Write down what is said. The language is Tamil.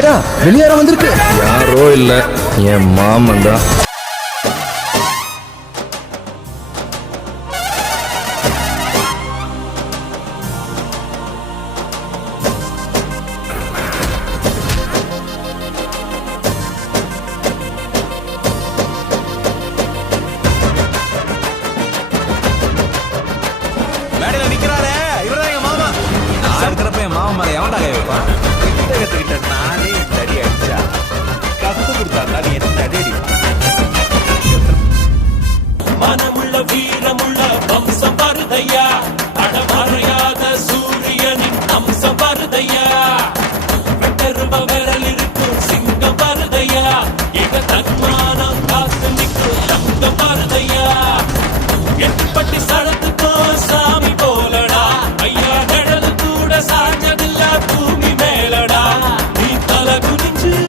வெளியேற வந்திருக்கு. யாரோ இல்ல, என் மாமன் தான். மேடையில நிக்கிறாரே இவர்தான் எங்க மாமா. நான் இருக்கிறப்ப என் மாமா மேல எவன்டா கை வைப்பான்? கத்துக்கிட்ட நானே தடி அடிச்சா கத்து கொடுத்தா நீ என்ன அடி மனமுள்ள வீரமுள்ள வம்சம் வருதையா, அடமறையாத சூரியனின் அம்சம் வருதையா, வெட்டருவ விரல் இருக்கும் சிங்கம் வருதையா, எங்க தன்மானம் காத்து நிற்கும் தங்கம் வருதையா, எட்டுப்பட்டி சட